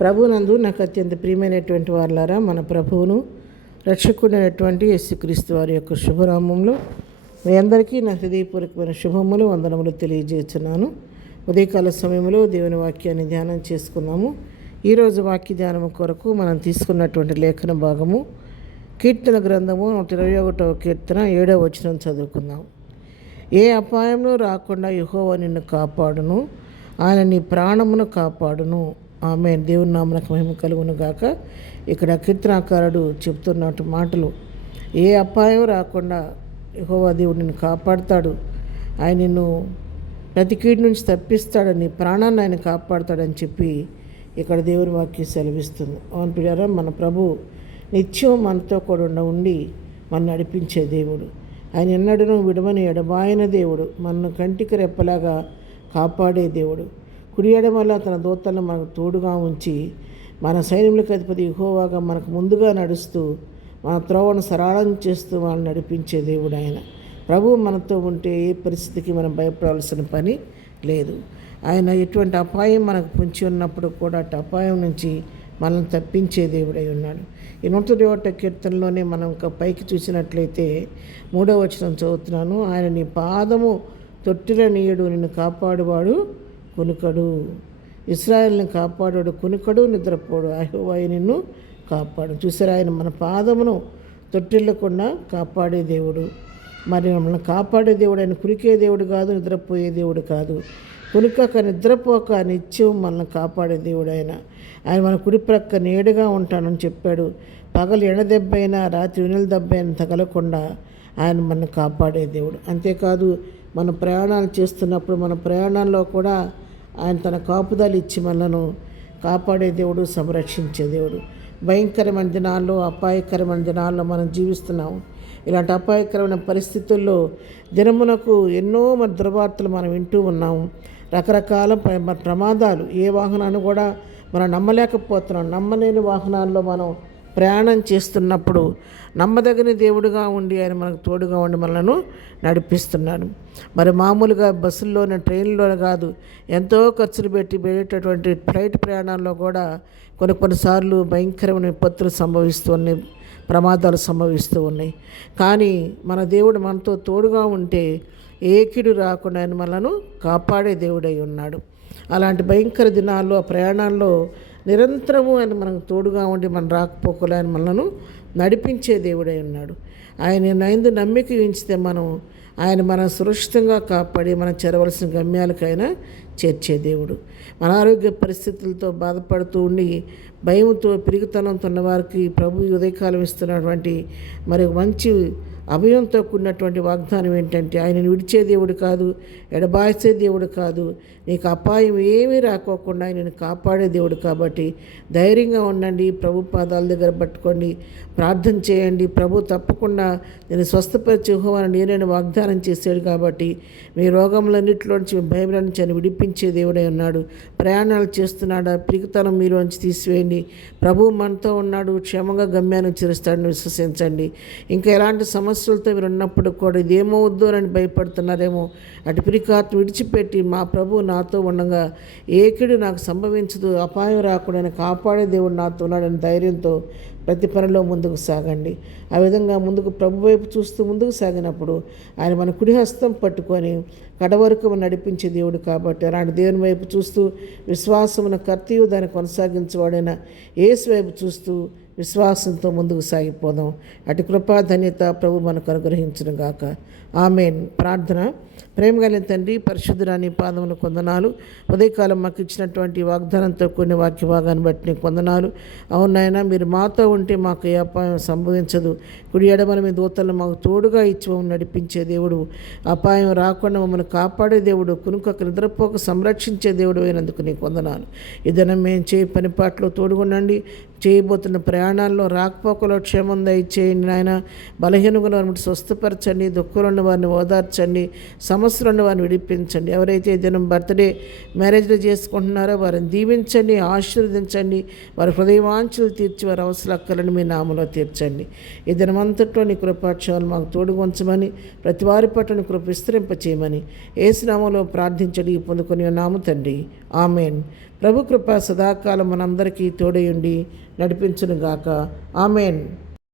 ప్రభునందు నాకు అత్యంత ప్రియమైనటువంటి వారులారా, మన ప్రభువును రక్షకుడైనటువంటి యేసుక్రీస్తు వారి యొక్క శుభనామంలో మీ అందరికీ నా హృదయపూర్వకమైన శుభములు, వందనములు తెలియజేస్తున్నాను. ఉదయకాల సమయంలో దేవుని వాక్యాన్ని ధ్యానం చేసుకున్నాము. ఈరోజు వాక్య ధ్యానం కొరకు మనం తీసుకున్నటువంటి లేఖన భాగము కీర్తన గ్రంథము 121వ కీర్తన 7వ వచనం చదువుకుందాం. ఏ అపాయమును రాకుండా యెహోవా నిన్ను కాపాడును, ఆయన నీ ప్రాణమును కాపాడును. ఆమేన్. దేవుని నామమునకు మహిమ కలుగును గాక. ఇక్కడ కీర్తనాకారుడు చెప్తున్నట్టు మాటలు, ఏ అపాయం రాకుండా యెహోవా దేవుడు నిన్ను కాపాడుతాడు, ఆయన నిన్ను ప్రతి కీడు నుంచి తప్పిస్తాడని, ప్రాణాన్ని ఆయన కాపాడుతాడని చెప్పి ఇక్కడ దేవుని వాక్యం సెలవిస్తుంది. అవును పిల్లారా, మన ప్రభు నిత్యం మనతో కూడా ఉండి మన నడిపించే దేవుడు. ఆయన ఎన్నడూ విడవని ఎడబాయన దేవుడు, మనను కంటికి రెప్పలాగా కాపాడే దేవుడు. కుడి ఎడమల తన దూతలను మనకు తోడుగా ఉంచి మన సైన్యములకు అధిపతి యెహోవాగా మనకు ముందుగా నడుస్తూ మన త్రోవను సరళం చేస్తూ వాళ్ళని నడిపించే దేవుడు ఆయన. ప్రభువు మనతో ఉంటే ఏ పరిస్థితికి మనం భయపడాల్సిన పని లేదు. ఆయన ఎటువంటి అపాయం మనకు పొంచి ఉన్నప్పుడు కూడా అటు అపాయం నుంచి మనం తప్పించే దేవుడై ఉన్నాడు. ఈ 121వ కీర్తనలోనే మనం ఇంకా పైకి చూసినట్లయితే 3వ వచనం చదువుతున్నాను. ఆయన నీ పాదము తొట్టిల నీయడు, నిన్ను కాపాడువాడు కునుకడు. ఇశ్రాయేలుని కాపాడాడు, కునుకడు, నిద్రపోడు. యెహోవా నిన్ను కాపాడు. చూసారా, ఆయన మన పాదమును తొట్టిల్లకుండా కాపాడే దేవుడు. మరి మనల్ని కాపాడే దేవుడు. ఆయన కునికే దేవుడు కాదు, నిద్రపోయే దేవుడు కాదు. కునుకక నిద్రపోక నిత్యం మనల్ని కాపాడే దేవుడు ఆయన. ఆయన మన కుడి ప్రక్క నీడగా ఉంటానని చెప్పాడు. పగలు ఎండదెబ్బ అయినా రాత్రి వెనుల దెబ్బ అయినా తగలకుండా ఆయన మనల్ని కాపాడే దేవుడు. అంతేకాదు, మన ప్రయాణాలు చేస్తున్నప్పుడు మన ప్రయాణాల్లో కూడా ఆయన తన కాపుదలు ఇచ్చి మనను కాపాడే దేవుడు, సంరక్షించే దేవుడు. భయంకరమైన దినాల్లో, అపాయకరమైన దినాల్లో మనం జీవిస్తున్నాము. ఇలాంటి అపాయకరమైన పరిస్థితుల్లో దినమునకు ఎన్నో మన దుర్వార్తలు మనం వింటూ ఉన్నాము. రకరకాల ప్రమాదాలు. ఏ వాహనాన్ని కూడా మనం నమ్మలేకపోతున్నాం. నమ్మలేని వాహనాల్లో మనం ప్రయాణం చేస్తున్నప్పుడు నమ్మదగిన దేవుడుగా ఉండి ఆయన మనకు తోడుగా ఉండి మనలను నడిపిస్తున్నాడు. మరి మామూలుగా బస్సుల్లోనే, ట్రైన్లోనే కాదు, ఎంతో ఖర్చులు పెట్టి వెళ్ళేటటువంటి ఫ్లైట్ ప్రయాణాల్లో కూడా కొన్నిసార్లు భయంకరమైన విపత్తులు సంభవిస్తూ ఉన్నాయి, ప్రమాదాలు సంభవిస్తూ ఉన్నాయి. కానీ మన దేవుడు మనతో తోడుగా ఉంటే ఏ కీడు రాకుండా ఆయన మనలను కాపాడే దేవుడై ఉన్నాడు. అలాంటి భయంకర దినాల్లో, ఆ ప్రయాణాల్లో నిరంతరము ఆయన మనకు తోడుగా ఉండి మన రాకపోకలు ఆయన మనలను నడిపించే దేవుడై ఉన్నాడు. ఆయన నందు నమ్మిక ఉంచితే ఆయన మనం సురక్షితంగా కాపాడి మనం చేరవలసిన గమ్యాలకైనా చేర్చే దేవుడు. మన ఆరోగ్య పరిస్థితులతో బాధపడుతూ ఉండి భయంతో, పిరిగితనంతో ఉన్న వారికి ప్రభు ఉదయకాలం ఇస్తున్నటువంటి మరి మంచి అభయంతో కూడినటువంటి వాగ్దానం ఏంటంటే, ఆయనను విడిచే దేవుడు కాదు, ఎడబాయిసే దేవుడు కాదు, నీకు అపాయం ఏమీ రాకోకుండా ఆయనను కాపాడే దేవుడు. కాబట్టి ధైర్యంగా ఉండండి, ప్రభు పాదాల దగ్గర పట్టుకోండి, ప్రార్థన చేయండి. ప్రభు తప్పకుండా నేను స్వస్థపరిచి యెహోవాను నేనైనా వాగ్దానం చేశాడు. కాబట్టి మీ రోగములన్నింటిలోంచి, మీ భయముల నుంచి ఆయన విడిపించే దేవుడై ఉన్నాడు. ప్రయాణాలు చేస్తున్నాడా, పిరికితనం మీలోంచి తీసివేయండి. ప్రభు మనతో ఉన్నాడు, క్షేమంగా గమ్యాన్ని చేరుస్తాడని విశ్వసించండి. ఇంకా ఎలాంటి సమస్యలతో మీరు ఉన్నప్పుడు కూడా ఇదేమవుద్దు అని భయపడుతున్నారేమో, అటు పిరికాత్మ విడిచిపెట్టి మా ప్రభు నాతో ఉండగా ఏ కీడు నాకు సంభవించదు, అపాయం రాకుండా కాపాడే దేవుడు నాతో ఉన్నాడని ధైర్యంతో ప్రతి పనిలో ముందుకు సాగండి. ఆ విధంగా ముందుకు ప్రభు వైపు చూస్తూ ముందుకు సాగినప్పుడు ఆయన మన కుడి హస్తం పట్టుకొని కడవరకు నడిపించే దేవుడు. కాబట్టి అలాంటి దేవుని వైపు చూస్తూ విశ్వాసమున కర్తయు దాన్ని కొనసాగించేవాడైన యేసు వైపు చూస్తూ విశ్వాసంతో ముందుకు సాగిపోదాం. అటు కృపా ధన్యత ప్రభు మనకు అనుగ్రహించును గాక. ఆమేన్. ప్రార్థన. ప్రేమగల తండ్రి, పరిశుద్ధురాని పాదమును కొందనాలు. ఉదయకాలం మాకు ఇచ్చినటువంటి వాగ్దానంతో కొన్ని వాక్య భాగాన్ని బట్టి నీకు కొందనాలు. అవునాయన, మీరు మాతో ఉంటే మాకు ఏ అపాయం సంభవించదు. కుడి ఎడమల మీ దూతలను మాకు తోడుగా ఇచ్చి మమ్మల్ని నడిపించే దేవుడు, అపాయం రాకుండా మమ్మల్ని కాపాడే దేవుడు, కునుకకు నిద్రపోక సంరక్షించే దేవుడు అయినందుకు నీకు వందనాలు. ఇదన మేము చేయి పనిపాట్లో తోడుగుండండి. చేయబోతున్న ప్రయాణాల్లో, రాకపోకలో క్షేమం దయచేయండి నాయన. బలహీనులను వారిని స్వస్థపరచండి, దుఃఖంలో వారిని ఓదార్చండి, సమస్యలను వారిని విడిపించండి. ఎవరైతే దినం బర్త్డే, మ్యారేజ్లు చేసుకుంటున్నారో వారిని దీవించండి, ఆశీర్వదించండి. వారి హృదయవాంఛలు తీర్చి వారి అవసరాలను మీ నామలో తీర్చండి. ఈ దినమంతట్లో నీ కృపాక్షాలు మాకు తోడుగా ఉంచమని, ప్రతి వారి పట్ల నీ కృప విస్తరింపచేయమని యేసు నామములో ప్రార్థించడి పొందుకొని నామ తండ్రి. ఆమేన్. ప్రభు కృప సదాకాలం మనందరికీ తోడయుండి నడిపించునుగాక. ఆమెన్.